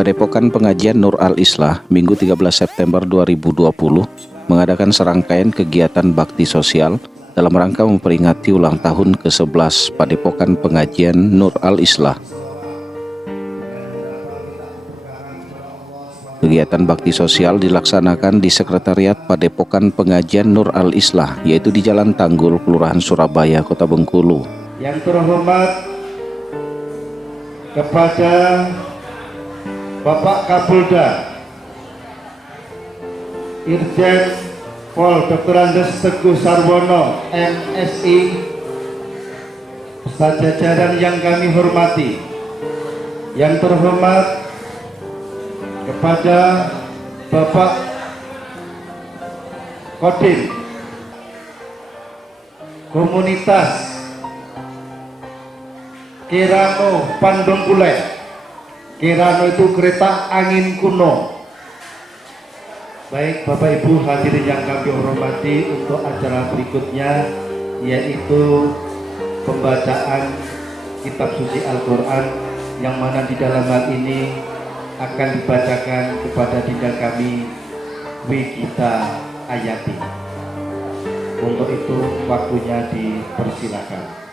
Padepokan Pengajian Nur Al-Islah Minggu 13 September 2020 mengadakan serangkaian kegiatan bakti sosial dalam rangka memperingati ulang tahun ke-11 Padepokan Pengajian Nur Al-Islah. Kegiatan bakti sosial dilaksanakan di Sekretariat Padepokan Pengajian Nur Al-Islah, yaitu di Jalan Tanggul, Kelurahan Surabaya, Kota Bengkulu. Yang terhormat kepada Bapak Kapolda Irjen Pol Dr. Andes Teguh Sarwono MSI, beserta jajaran yang kami hormati. Yang terhormat kepada Bapak Kodim Komunitas Kirano Pandung Kulek. Kirano itu kereta angin kuno. Baik Bapak Ibu hadirin yang kami hormati, untuk acara berikutnya yaitu pembacaan kitab suci Al-Quran, yang mana di dalam hal ini akan dibacakan kepada dinda kami Wigita Ayati. Untuk itu waktunya dipersilakan.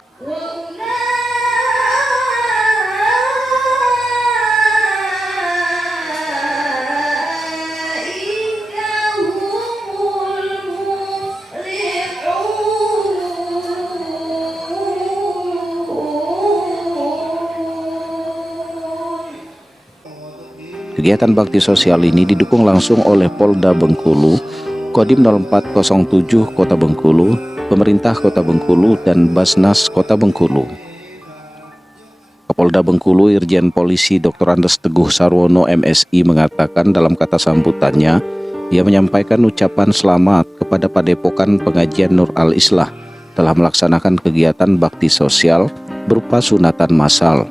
Kegiatan bakti sosial ini didukung langsung oleh Polda Bengkulu, Kodim 0407 Kota Bengkulu, Pemerintah Kota Bengkulu, dan Basnas Kota Bengkulu. Kapolda Bengkulu Irjen Polisi Dr. Andes Teguh Sarwono MSI mengatakan dalam kata sambutannya, ia menyampaikan ucapan selamat kepada Padepokan Pengajian Nur Al-Islah telah melaksanakan kegiatan bakti sosial berupa sunatan massal.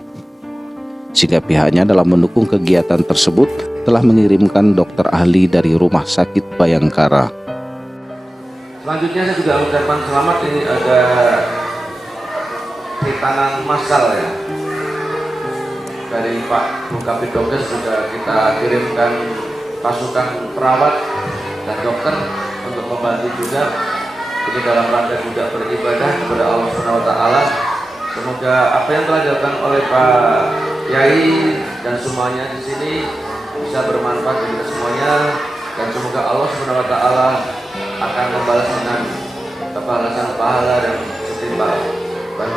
Sehingga pihaknya dalam mendukung kegiatan tersebut telah mengirimkan dokter ahli dari Rumah Sakit Bayangkara. Selanjutnya saya juga mengucapkan selamat, ini ada hitanan massal ya dari Pak Bukapit Dokes, sudah kita kirimkan pasukan perawat dan dokter untuk membantu juga. Ini dalam rangka juga beribadah kepada Allah Subhanahu wa taala. Semoga apa yang telah dilakukan oleh Pak Yai dan semuanya di sini bisa bermanfaat bagi kita semuanya, dan semoga Allah Subhanahu wa taala akan membalas dengan kebalasan pahala dan setimpal. Dan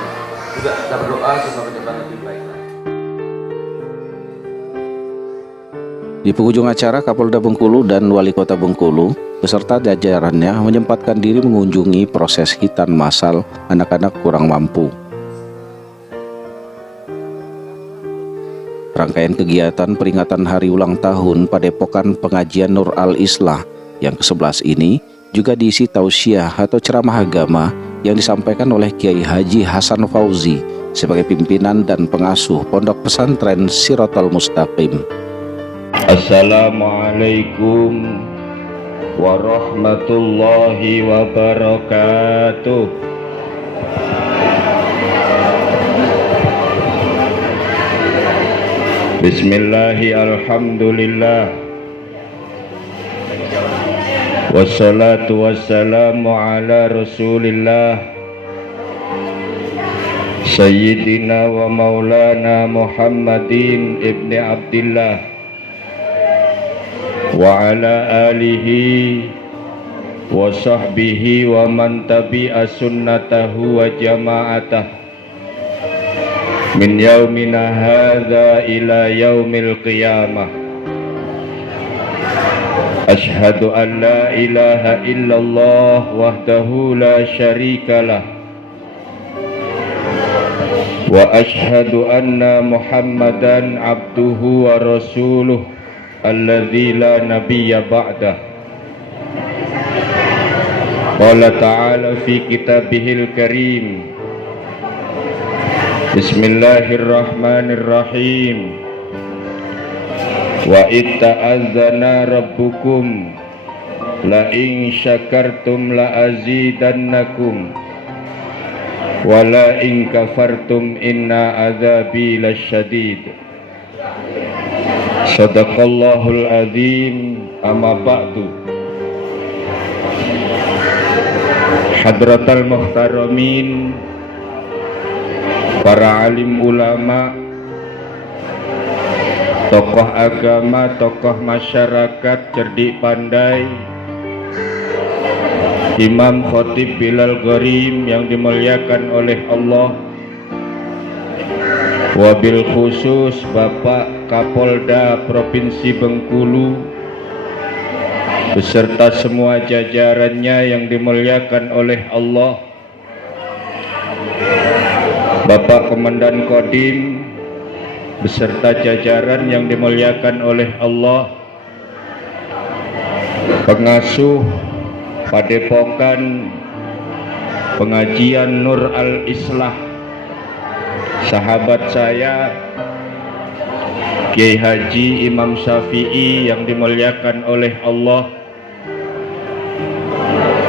juga kita berdoa semoga ke depan lebih baik. Di penghujung acara, Kapolda Bengkulu dan Wali Kota Bengkulu beserta jajarannya menyempatkan diri mengunjungi proses hitan massal anak-anak kurang mampu. Rangkaian kegiatan peringatan hari ulang tahun Padepokan Pengajian Nur Al-Islah yang ke-11 ini juga diisi tausiah atau ceramah agama yang disampaikan oleh Kiai Haji Hasan Fauzi sebagai pimpinan dan pengasuh Pondok Pesantren Shiratal Mustaqim. Assalamualaikum warahmatullahi wabarakatuh. Bismillahi alhamdulillah, wassalatu wassalamu ala rasulillah Sayyidina wa maulana Muhammadin ibni Abdillah wa ala alihi wa sahbihi wa man tabi'a sunnatahu wa jama'atah min yaumina hadza ila yaumil qiyamah. Ashhadu an la ilaha illallah wahdahu la syarikalah wa ashhadu anna Muhammadan abduhu wa rasuluh alladzi la nabiyya ba'dah. Qala ta'ala fi kitabihil karim, Bismillahirrahmanirrahim. Wa itta'adzana rabbukum la in syakartum la azidannakum wa la in kafartum inna azabi lasyadid. Sadaqallahul azim. Amma ba'du. Hadratal muhtaramin, para alim ulama, tokoh agama, tokoh masyarakat cerdik pandai, Imam Khotib Bilal Gharim yang dimuliakan oleh Allah, wabil khusus Bapak Kapolda Provinsi Bengkulu beserta semua jajarannya yang dimuliakan oleh Allah, Bapak Komandan Kodim beserta jajaran yang dimuliakan oleh Allah, pengasuh Padepokan Pengajian Nur Al-Islah, sahabat saya Kiai Haji Imam Syafi'i yang dimuliakan oleh Allah,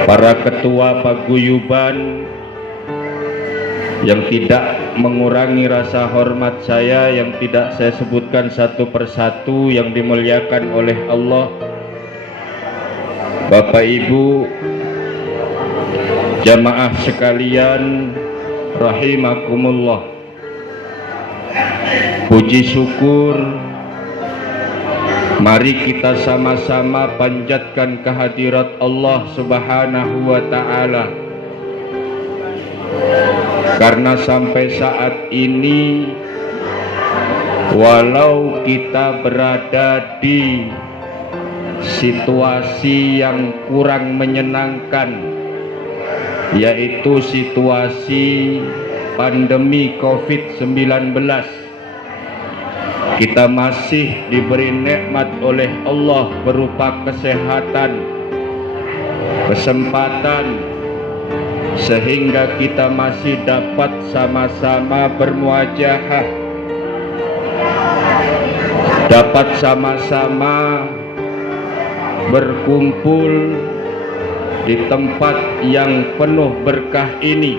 para ketua paguyuban yang tidak mengurangi rasa hormat saya yang tidak saya sebutkan satu persatu yang dimuliakan oleh Allah, Bapak Ibu jamaah sekalian rahimakumullah. Puji syukur mari kita sama-sama panjatkan kehadirat Allah Subhanahu wa ta'ala, karena sampai saat ini walau kita berada di situasi yang kurang menyenangkan, yaitu situasi pandemi COVID-19, kita masih diberi nikmat oleh Allah berupa kesehatan, kesempatan, sehingga kita masih dapat sama-sama bermuajahah, dapat sama-sama berkumpul di tempat yang penuh berkah ini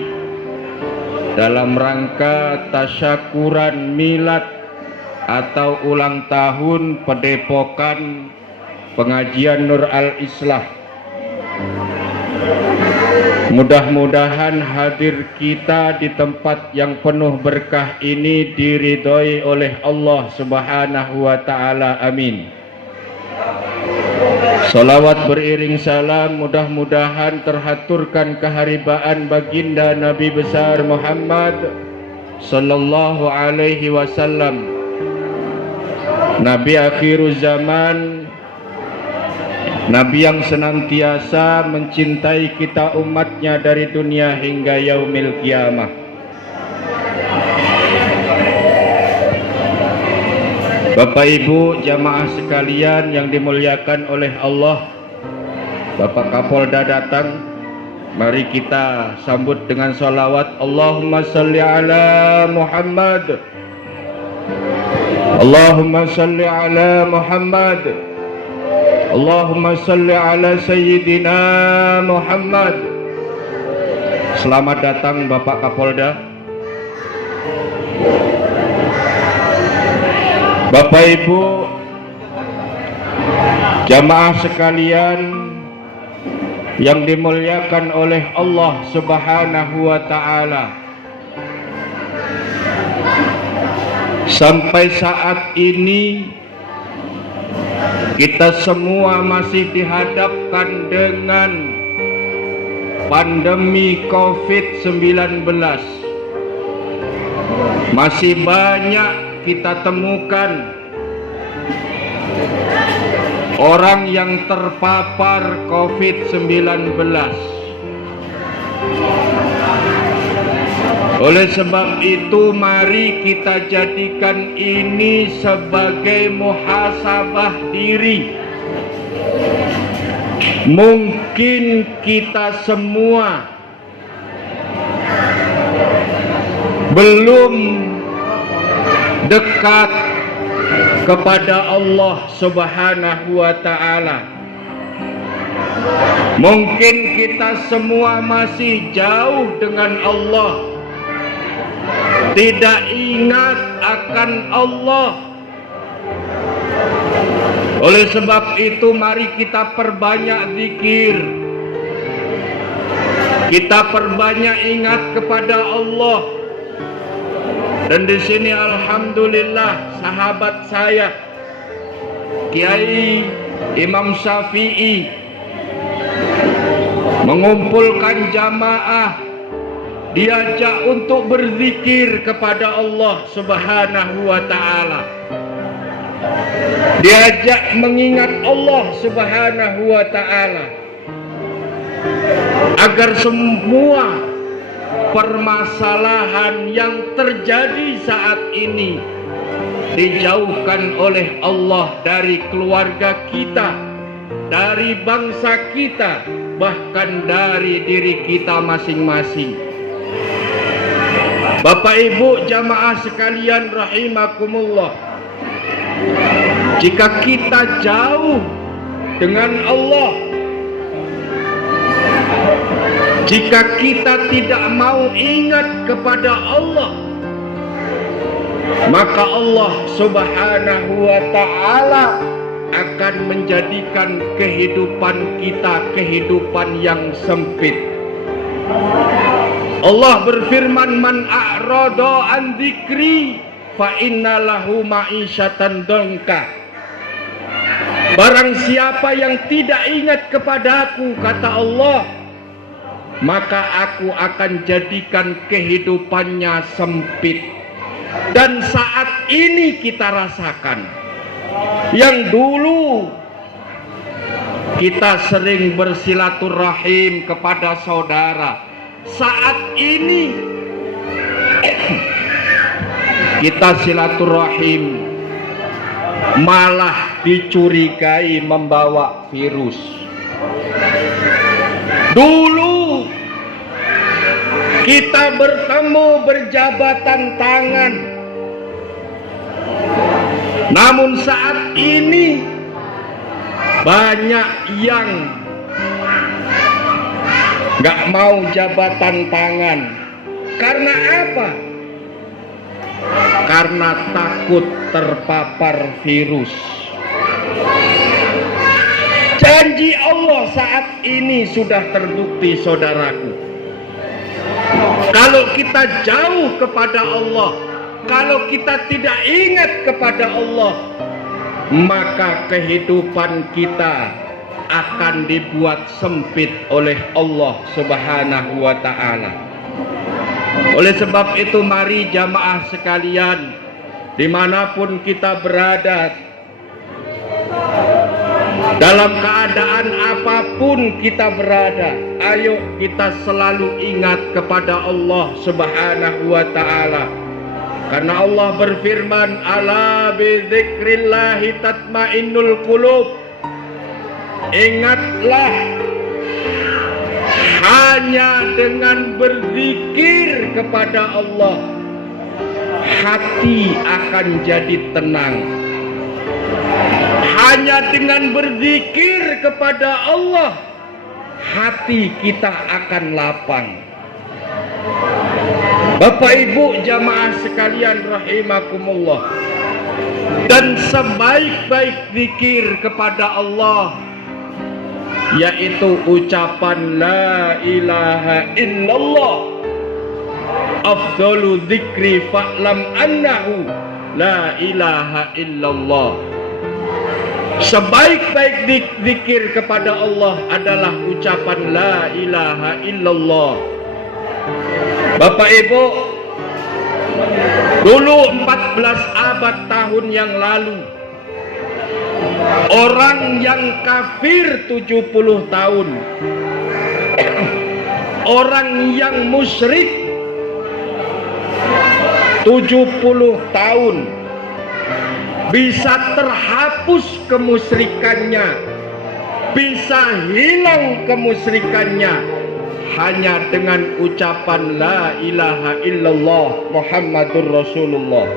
dalam rangka tasyakuran milad atau ulang tahun Padepokan Pengajian Nur Al-Islah. Mudah-mudahan hadir kita di tempat yang penuh berkah ini diridhoi oleh Allah Subhanahu wa ta'ala. Amin. Salawat beriring salam mudah-mudahan terhaturkan keharibaan baginda Nabi besar Muhammad sallallahu alaihi wasallam, Nabi akhirul zaman, Nabi yang senantiasa mencintai kita umatnya dari dunia hingga yaumil kiamah. Bapak Ibu jamaah sekalian yang dimuliakan oleh Allah, Bapak Kapolda datang, mari kita sambut dengan salawat. Allahumma salli ala Muhammad, Allahumma salli ala Muhammad, Allahumma salli ala Sayyidina Muhammad. Selamat datang Bapak Kapolda. Bapak Ibu jamaah sekalian yang dimuliakan oleh Allah Subhanahu wa ta'ala, sampai saat ini kita semua masih dihadapkan dengan pandemi COVID-19. Masih banyak kita temukan orang yang terpapar COVID-19. Oleh sebab itu mari kita jadikan ini sebagai muhasabah diri. Mungkin kita semua belum dekat kepada Allah Subhanahu wa ta'ala. Mungkin kita semua masih jauh dengan Allah, tidak ingat akan Allah, Oleh sebab itu mari kita perbanyak zikir. Kita perbanyak ingat kepada Allah. Dan di sini alhamdulillah sahabat saya Kiai Imam Syafi'i mengumpulkan jamaah, diajak untuk berzikir kepada Allah Subhanahu wa ta'ala, diajak mengingat Allah Subhanahu wa ta'ala, agar semua permasalahan yang terjadi saat ini dijauhkan oleh Allah dari keluarga kita, dari bangsa kita, bahkan dari diri kita masing-masing. Bapak Ibu jamaah sekalian rahimakumullah, jika kita jauh dengan Allah, jika kita tidak mau ingat kepada Allah, maka Allah Subhanahu wa ta'ala akan menjadikan kehidupan kita kehidupan yang sempit. Allah berfirman, man a'rada an dzikri fa inna lahu ma'isyatan dongka. Barang siapa yang tidak ingat kepadaku, kata Allah, maka aku akan jadikan kehidupannya sempit. Dan saat ini kita rasakan, yang dulu kita sering bersilaturahim kepada saudara, saat ini kita silaturahim malah dicurigai membawa virus. Dulu kita bertemu berjabatan tangan, namun saat ini banyak yang nggak mau jabatan tangan. Karena apa? Karena takut terpapar virus. Janji Allah saat ini sudah terbukti, saudaraku. Kalau kita jauh kepada Allah, kalau kita tidak ingat kepada Allah, maka kehidupan kita akan dibuat sempit oleh Allah Subhanahu wa ta'ala. Oleh sebab itu mari jamaah sekalian, dimanapun kita berada, dalam keadaan apapun kita berada, ayo kita selalu ingat kepada Allah Subhanahu wa ta'ala. Karena Allah berfirman, ala bidzikrillahi tatmainnul qulub. Ingatlah, hanya dengan berzikir kepada Allah hati akan jadi tenang. Hanya dengan berzikir kepada Allah hati kita akan lapang. Bapak Ibu jamaah sekalian rahimakumullah, dan sebaik-baik zikir kepada Allah yaitu ucapan la ilaha illallah. Afdalu dzikri fa'lam annahu la ilaha illallah. Sebaik-baik zikir kepada Allah adalah ucapan la ilaha illallah. Bapak Ibu, dulu 14 abad tahun yang lalu, orang yang kafir 70 tahun, orang yang musyrik 70 tahun, bisa terhapus kemusyrikannya, bisa hilang kemusyrikannya hanya dengan ucapan la ilaha illallah Muhammadur Rasulullah.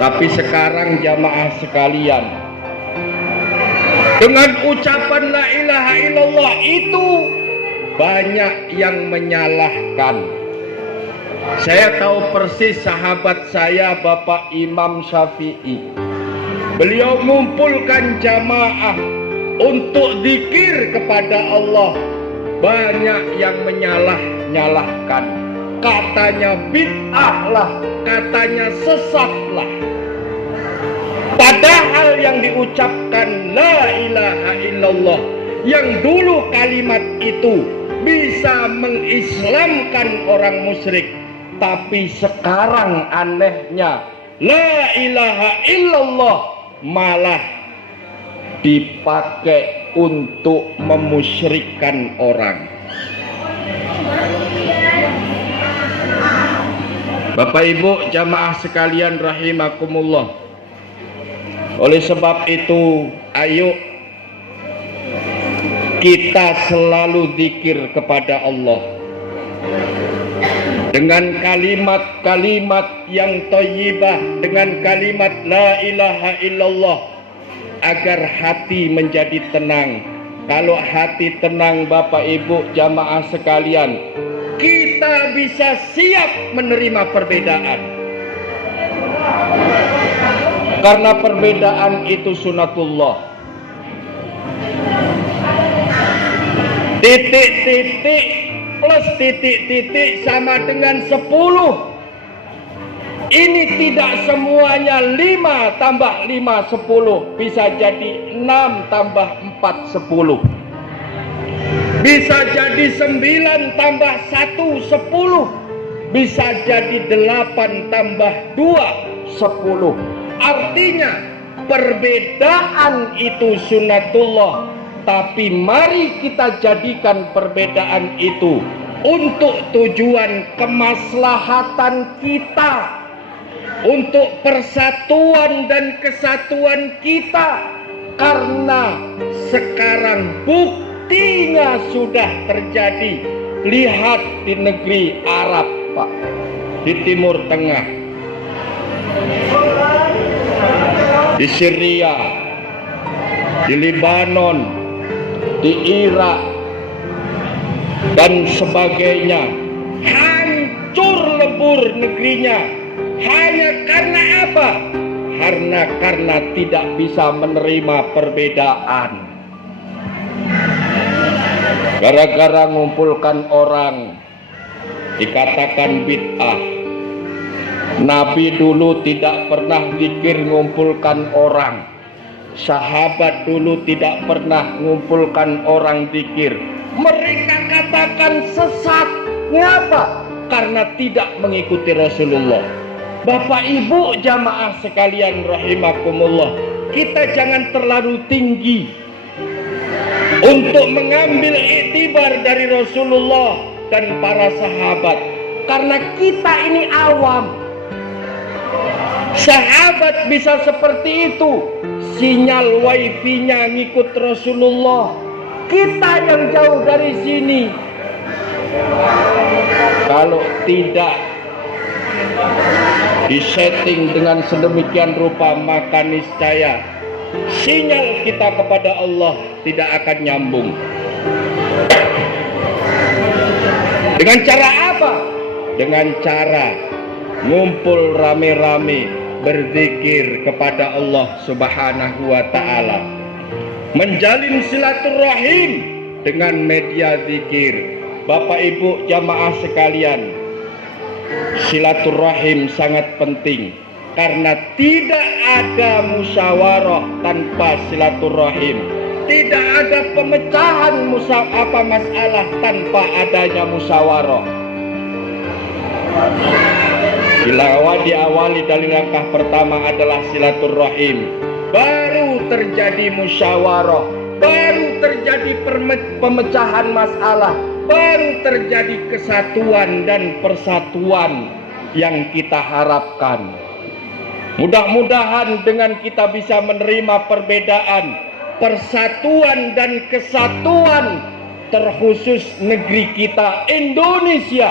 Tapi sekarang jamaah sekalian, dengan ucapan la ilaha illallah itu banyak yang menyalahkan. Saya tahu persis sahabat saya Bapak Imam Syafi'i. Beliau mengumpulkan jamaah untuk zikir kepada Allah. Banyak yang menyalah-nyalahkan, katanya bid'ah lah, katanya sesat lah. Padahal yang diucapkan la ilaha illallah, yang dulu kalimat itu bisa mengislamkan orang musyrik, tapi sekarang anehnya la ilaha illallah malah dipakai untuk memusyrikkan orang. Bapak Ibu jamaah sekalian rahimakumullah, oleh sebab itu ayo kita selalu zikir kepada Allah dengan kalimat-kalimat yang thayyibah, dengan kalimat la ilaha illallah, agar hati menjadi tenang. Kalau hati tenang Bapak Ibu jamaah sekalian, kita bisa siap menerima perbedaan. Karena perbedaan itu sunatullah. Titik-titik plus titik-titik sama dengan 10. Ini tidak semuanya 5 tambah 5 10. Bisa jadi 6 tambah 4 10. Bisa jadi 9 tambah 1 10. Bisa jadi 8 tambah 2 10. Artinya perbedaan itu sunatullah. Tapi mari kita jadikan perbedaan itu untuk tujuan kemaslahatan kita, untuk persatuan dan kesatuan kita. Karena sekarang buktinya sudah terjadi. Lihat di negeri Arab, Pak, di Timur Tengah, di Syria, di Lebanon, di Irak dan sebagainya. Hancur lebur negerinya. Hanya karena apa? Karena tidak bisa menerima perbedaan. Gara-gara ngumpulkan orang dikatakan bid'ah. Nabi dulu tidak pernah zikir ngumpulkan orang. Sahabat dulu tidak pernah ngumpulkan orang zikir. Mereka katakan sesat. Ngapa? Karena tidak mengikuti Rasulullah. Bapak Ibu jamaah sekalian rahimakumullah, kita jangan terlalu tinggi untuk mengambil iktibar dari Rasulullah dan para sahabat. Karena kita ini awam. Sahabat bisa seperti itu, sinyal wifi-nya ngikut Rasulullah. Kita yang jauh dari sini, kalau tidak disetting dengan sedemikian rupa, maka niscaya sinyal kita kepada Allah tidak akan nyambung. Dengan cara apa? Dengan cara ngumpul rame-rame berzikir kepada Allah Subhanahu wa ta'ala, menjalin silaturahim dengan media zikir. Bapak Ibu jamaah sekalian, silaturahim sangat penting. Karena tidak ada musyawarah tanpa silaturahim. Tidak ada pemecahan masalah tanpa adanya musyawarah. Diawali dari langkah pertama adalah silaturahim, baru terjadi musyawarah, baru terjadi pemecahan masalah, baru terjadi kesatuan dan persatuan yang kita harapkan. Mudah-mudahan dengan kita bisa menerima perbedaan, persatuan dan kesatuan terkhusus negeri kita Indonesia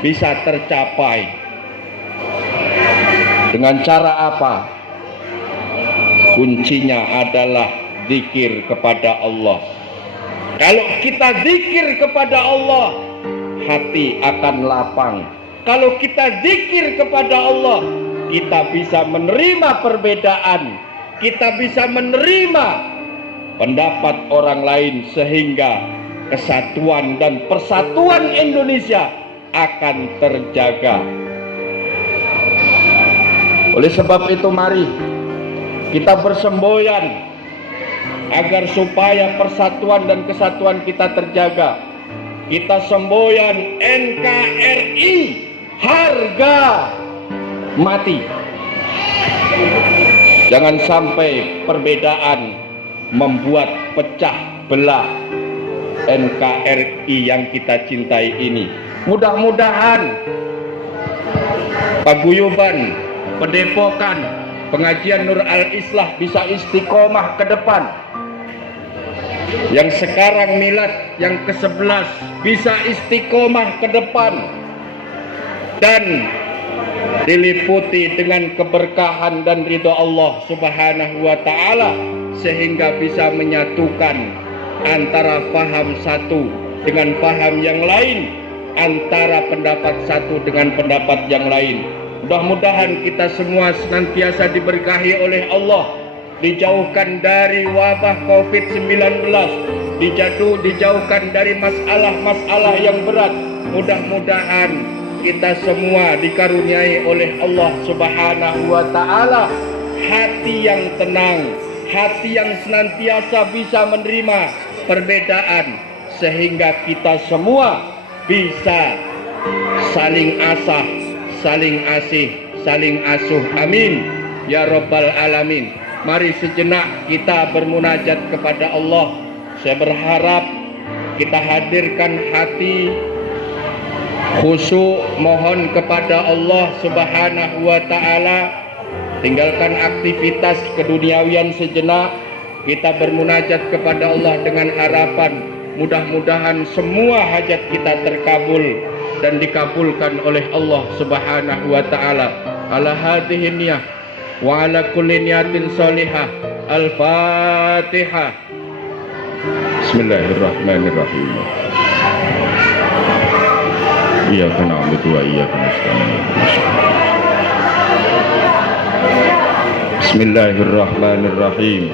bisa tercapai. Dengan cara apa? Kuncinya adalah zikir kepada Allah. Kalau kita zikir kepada Allah, hati akan lapang. Kalau kita zikir kepada Allah, kita bisa menerima perbedaan, kita bisa menerima pendapat orang lain, sehingga kesatuan dan persatuan Indonesia akan terjaga. Oleh sebab itu, mari kita bersemboyan agar supaya persatuan dan kesatuan kita terjaga. Kita semboyan NKRI harga mati. Jangan sampai perbedaan membuat pecah belah NKRI yang kita cintai ini. Mudah-mudahan paguyuban, padepokan, pengajian Nur Al-Islah bisa istiqomah ke depan. Yang sekarang milad yang ke-11 bisa istiqomah ke depan dan diliputi dengan keberkahan dan ridho Allah Subhanahu wa Ta'ala, sehingga bisa menyatukan antara paham satu dengan paham yang lain, antara pendapat satu dengan pendapat yang lain. Mudah-mudahan kita semua senantiasa diberkahi oleh Allah, dijauhkan dari wabah COVID-19, dijauhkan dari masalah-masalah yang berat. Mudah-mudahan kita semua dikaruniai oleh Allah Subhanahu wa Ta'ala hati yang tenang, hati yang senantiasa bisa menerima perbedaan, sehingga kita semua bisa saling asah, saling asih, saling asuh. Amin ya Rabbal Alamin. Mari sejenak kita bermunajat kepada Allah. Saya berharap kita hadirkan hati khusyuk, mohon kepada Allah Subhanahu wa Ta'ala. Tinggalkan aktivitas keduniawian sejenak, kita bermunajat kepada Allah dengan harapan mudah-mudahan semua hajat kita terkabul dan dikabulkan oleh Allah Subhanahu wa Ta'ala. Ala hadhihi niyah wa ala kulli niyatin salihah. Al-Fatihah. Bismillahirrahmanirrahim. Iyyaka na'budu wa iyyaka nasta'in. Bismillahirrahmanirrahim.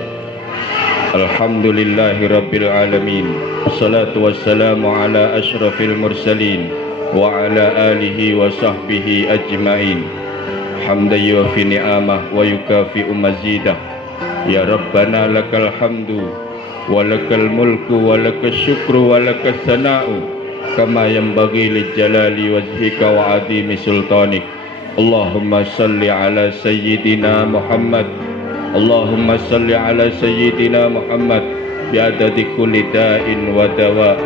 Alhamdulillahi rabbil alamin. Wassalatu wassalamu ala asyrafil mursalin wa ala alihi wa sahbihi ajmain. Hamdan yuafi ni'amah wa yukafi'u mazidah. Ya Rabbana lakal hamdu wa lakal mulku wa lakas syukru wa lakas sana'u kama yanbaghi li jalali wajhika wa azimi sultanik. Allahumma salli ala sayyidina Muhammad. Allahumma salli ala sayyidina Muhammad bi'adadi kulli da'in wa dawa.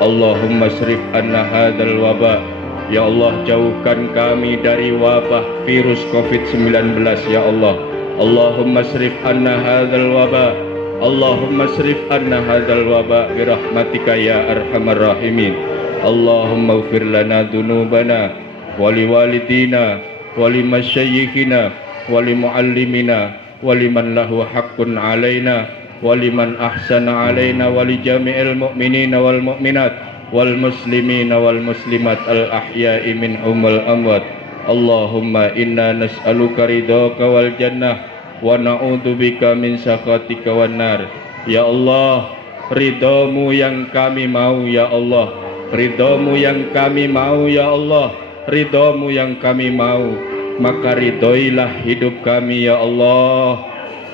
Allahumma srif anna hadzal waba. Ya Allah, jauhkan kami dari wabah virus COVID-19 ya Allah. Allahumma srif anna hadzal waba. Allahumma srif anna hadzal waba birahmatika ya arhamar rahimin. Allahumma ighfir lana dzunubana wa liwalidina wa limasyayikhina wa limuallimina wa liman lahu haqqun alaina wa liman ahsana alaina wa li jami'il mu'minina wal mu'minat wal muslimina wal muslimat al ahya'i minhum wal amwat. Allahumma inna nas'aluka ridhaka wal jannah wa na'udzubika min sakhatika wan nar. Ya Allah, ridhamu yang kami mau ya Allah, ridhamu yang kami mau ya Allah, ridhamu yang kami mau. Maka ridhoilah hidup kami ya Allah,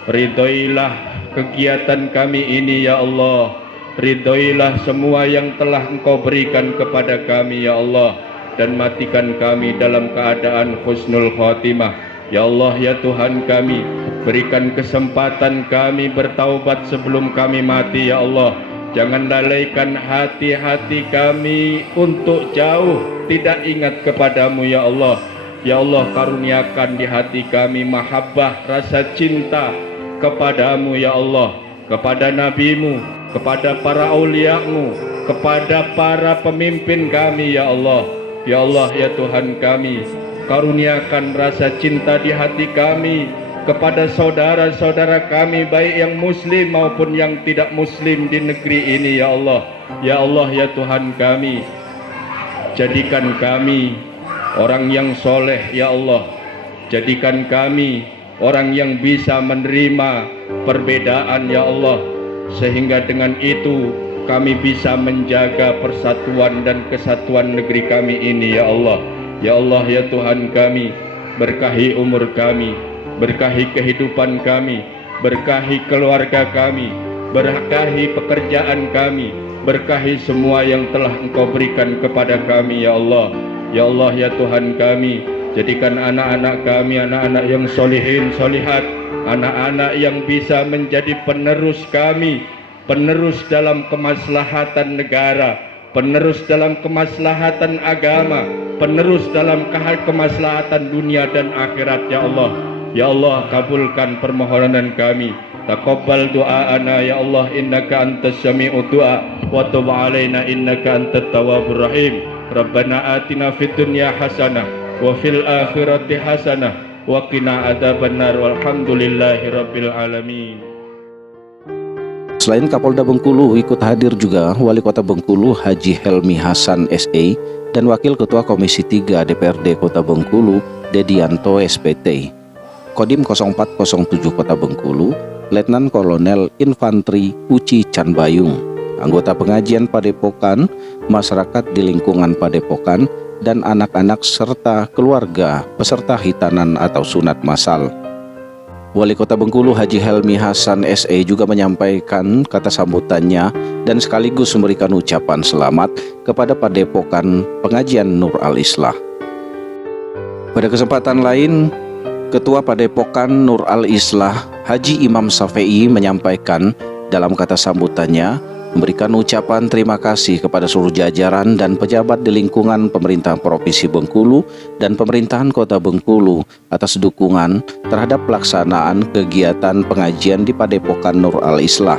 ridhoilah kegiatan kami ini ya Allah, ridhoilah semua yang telah Engkau berikan kepada kami ya Allah, dan matikan kami dalam keadaan husnul khatimah. Ya Allah, ya Tuhan kami, berikan kesempatan kami bertaubat sebelum kami mati ya Allah. Jangan lalaikan hati-hati kami untuk jauh tidak ingat kepadamu ya Allah. Ya Allah, karuniakan di hati kami mahabbah, rasa cinta kepadamu ya Allah, kepada nabimu, kepada para auliamu, kepada para pemimpin kami ya Allah. Ya Allah, ya Tuhan kami, karuniakan rasa cinta di hati kami kepada saudara-saudara kami, baik yang muslim maupun yang tidak muslim di negeri ini ya Allah. Ya Allah, ya Tuhan kami, jadikan kami orang yang soleh ya Allah, Jadikan kami orang yang bisa menerima perbedaan ya Allah, sehingga dengan itu kami bisa menjaga persatuan dan kesatuan negeri kami ini ya Allah. Ya Allah ya Tuhan kami, berkahi umur kami, berkahi kehidupan kami, berkahi keluarga kami, berkahi pekerjaan kami, berkahi semua yang telah Engkau berikan kepada kami ya Allah. Ya Allah ya Tuhan kami, jadikan anak-anak kami anak-anak yang solihin, solihat, anak-anak yang bisa menjadi penerus kami, penerus dalam kemaslahatan negara, penerus dalam kemaslahatan agama, penerus dalam kemaslahatan dunia dan akhirat ya Allah. Ya Allah, kabulkan permohonan kami. Taqabbal du'aana ya Allah, innaka antas sami'ud du'a wa tub 'alaina innaka antat tawwabur rahim. Rabbana atina fid dunya hasanah wa fil akhirati hasanah wa qina adzabannar walhamdulillahi rabbil alamin. Selain Kapolda Bengkulu, ikut hadir juga Wali Kota Bengkulu Haji Helmi Hasan SE dan Wakil Ketua Komisi 3 DPRD Kota Bengkulu Dedianto SPT. Kodim 0407 Kota Bengkulu, Letnan Kolonel Infanteri Uci Canbayung, anggota pengajian Padepokan, masyarakat di lingkungan Padepokan, dan anak-anak serta keluarga peserta hitanan atau sunat massal. Wali Kota Bengkulu Haji Helmi Hasan SE juga menyampaikan kata sambutannya dan sekaligus memberikan ucapan selamat kepada Padepokan Pengajian Nur Al-Islah. Pada kesempatan lain, Ketua Padepokan Nur Al-Islah Haji Imam Safei menyampaikan dalam kata sambutannya memberikan ucapan terima kasih kepada seluruh jajaran dan pejabat di lingkungan pemerintah Provinsi Bengkulu dan pemerintahan Kota Bengkulu atas dukungan terhadap pelaksanaan kegiatan pengajian di Padepokan Nur Al-Islah.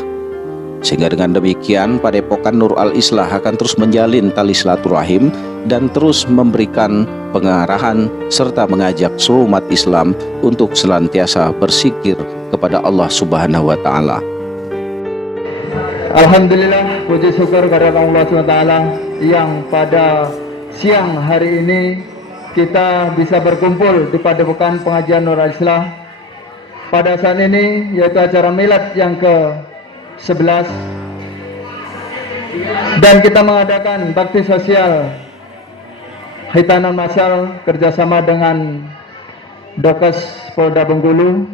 Sehingga dengan demikian Padepokan Nur Al-Islah akan terus menjalin tali silaturahim dan terus memberikan pengarahan serta mengajak seluruh umat Islam untuk senantiasa berzikir kepada Allah Subhanahu wa taala. Alhamdulillah, puji syukur kepada Allah SWT yang pada siang hari ini kita bisa berkumpul di Padepokan Pengajian Nur Al-Islah pada saat ini, yaitu acara milad yang ke-11, dan kita mengadakan bakti sosial hitanan massal kerjasama dengan Dokes Polda Bengkulu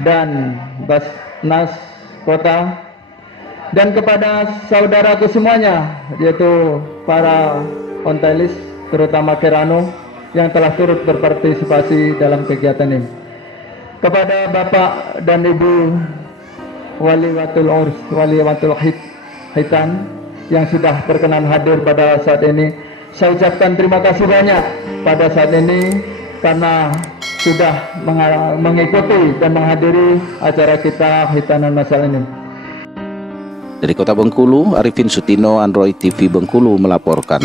dan Basnas Kota, dan kepada saudaraku semuanya, yaitu para ontelis terutama Kerano yang telah turut berpartisipasi dalam kegiatan ini, kepada Bapak dan Ibu Waliwatul Urs, Waliwatul Hitan yang sudah berkenan hadir pada saat ini, saya ucapkan terima kasih banyak pada saat ini karena sudah mengikuti dan menghadiri acara kita hitanan massal ini. Dari Kota Bengkulu, Arifin Sutino, Android TV Bengkulu melaporkan.